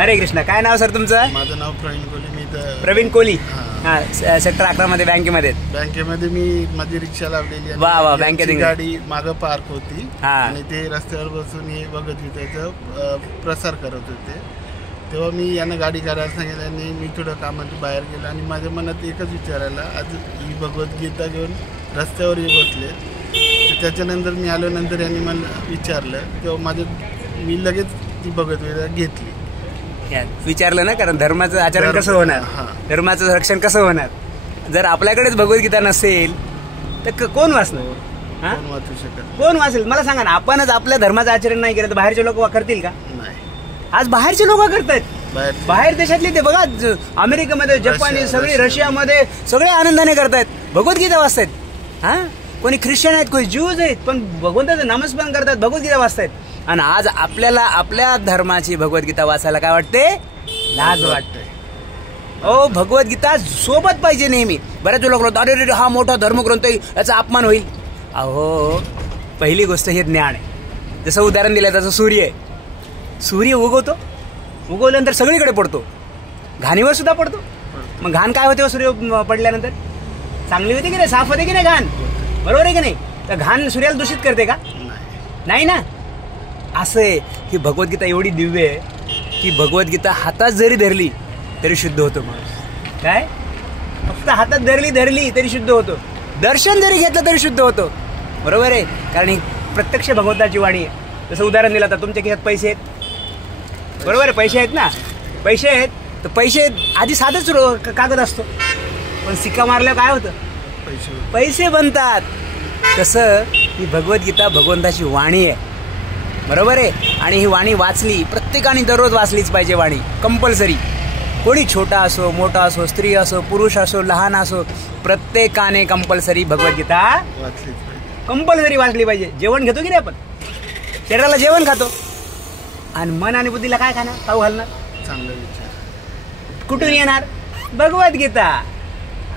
हरे कृष्णा. काय नाव सर तुमचं? माझं नाव प्रवीण कोहली. मी तर प्रवीण कोहली. हा, सेक्टर 11 मध्ये बँकेमध्ये. बँकेमध्ये मी माझी रिक्षा लावलेली वा वा. बँकेत गाडी मागं पार्क होती हा. आणि ते रस्त्यावर बसून हे भगवद्गीतेचा प्रसार करत होते. तेव्हा मी यांना गाडी करायला सांगितलं आणि मी थोडं कामात बाहेर गेलो आणि माझ्या मनात एकच विचारायला, आज ही भगवद्गीता घेऊन रस्त्यावर बसले. तर त्याच्यानंतर मी आलो, नंतर यांनी मला विचारलं, तेव्हा मी लगेच ती भगवद्गीता घेतली. विचारलं ना, कारण धर्माचं आचरण कसं होणार, धर्माचं रक्षण कसं होणार जर आपल्याकडेच भगवद्गीता नसेल तर कोण वाचणार? वाचू शकत कोण वाचेल? मला सांगा ना, आपणच आपल्या धर्माचं आचरण नाही केलं तर बाहेरचे लोक करतील का? नाही. आज बाहेरचे लोक करतात. बाहेर देशातले ते बघा, अमेरिकेमध्ये, जपान, सगळे रशियामध्ये सगळे आनंदाने करतायत, भगवद्गीता वाचतायत. हा, कोणी ख्रिश्चन आहेत, कोणी ज्यूज आहेत, पण भगवंताचं नामस्मरण करतात, भगवद्गीता वाचतायत. आणि आज आपल्याला आपल्या धर्माची भगवद्गीता वाचायला काय वाटते? लाज वाटते. ओ, भगवद्गीता सोबत पाहिजे नेहमी. बऱ्याच लोक म्हणतात, अरे हा मोठा धर्मग्रंथ आहे, याचा अपमान होईल. अहो, पहिली गोष्ट हे ज्ञान आहे. जसं उदाहरण दिलं तसं सूर्य आहे. सूर्य उगवतो, उगवल्यानंतर सगळीकडे पडतो, घाणीवर सुद्धा पडतो. मग घाण काय होते सूर्य पडल्यानंतर? चांगली होते की नाही, साफ होते की नाही घाण? बरोबर आहे की नाही? तर घाण सूर्याला दूषित करते का? नाही ना. असं आहे की भगवद्गीता एवढी दिव्य आहे की भगवद्गीता हातात जरी धरली तरी शुद्ध होतो माणूस. काय? फक्त हातात धरली तरी शुद्ध होतो. दर्शन जरी घेतलं तरी शुद्ध होतो. बरोबर आहे, कारण ही प्रत्यक्ष भगवंताची वाणी आहे. जसं उदाहरण दिलं, तर तुमच्या खिशात पैसे आहेत, बरोबर आहे, पैसे आहेत ना, पैसे आहेत तर पैसे आधी साधंच कागद असतो, पण सिक्का मारल्यावर काय होतं? पैसे बनतात. तसं ही भगवद्गीता भगवंताची वाणी आहे. बरोबर आहे. आणि ही वाणी वाचली, प्रत्येकाने दररोज वाचलीच पाहिजे वाणी, कंपल्सरी. कोणी छोटा असो, मोठा असो, स्त्री असो, पुरुष असो, लहान असो, प्रत्येकाने कंपल्सरी भगवद्गीता कंपल्सरी वाचली पाहिजे. जेवण घेतो की नाही आपण, शरीराला जेवण खातो, आणि मन आणि बुद्धीला काय खाणार, खाऊ घालणार? चांगला विचार. कुठून येणार? भगवद्गीता.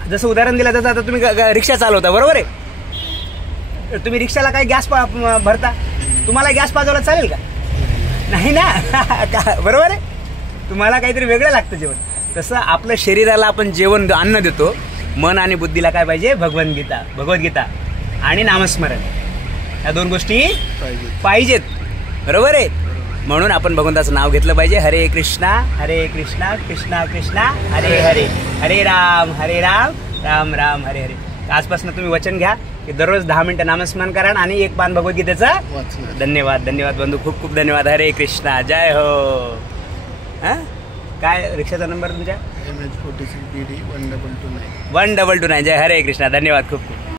जसं उदाहरण दिलं तसं, आता तुम्ही रिक्षा चालवता, बरोबर आहे, तुम्ही रिक्षाला काय गॅस भरता, तुम्हाला गॅस पाजवला चालेल का? नाही ना. बरोबर आहे, तुम्हाला काहीतरी वेगळं लागतं जेवण. तसं आपलं शरीराला आपण जेवण अन्न देतो, मन आणि बुद्धीला काय पाहिजे? भगवद्गीता आणि नामस्मरण, या दोन गोष्टी पाहिजेत. बरोबर आहे. म्हणून आपण भगवंताचं नाव घेतलं पाहिजे. हरे कृष्णा कृष्णा कृष्णा हरे हरे, हरे राम राम राम हरे हरे. आजपासून तुम्ही वचन घ्या की दररोज 10 मिनिटं नामस्मरण करा आणि एक पान भगवद्गीतेचं. धन्यवाद धन्यवाद बंधू, खूप खूप धन्यवाद. हरे कृष्णा, जय हो. हां, काय रिक्षाचा नंबर तुमच्या? MH46BD 1229. 1229. जय हरे कृष्णा, धन्यवाद खूप खूप.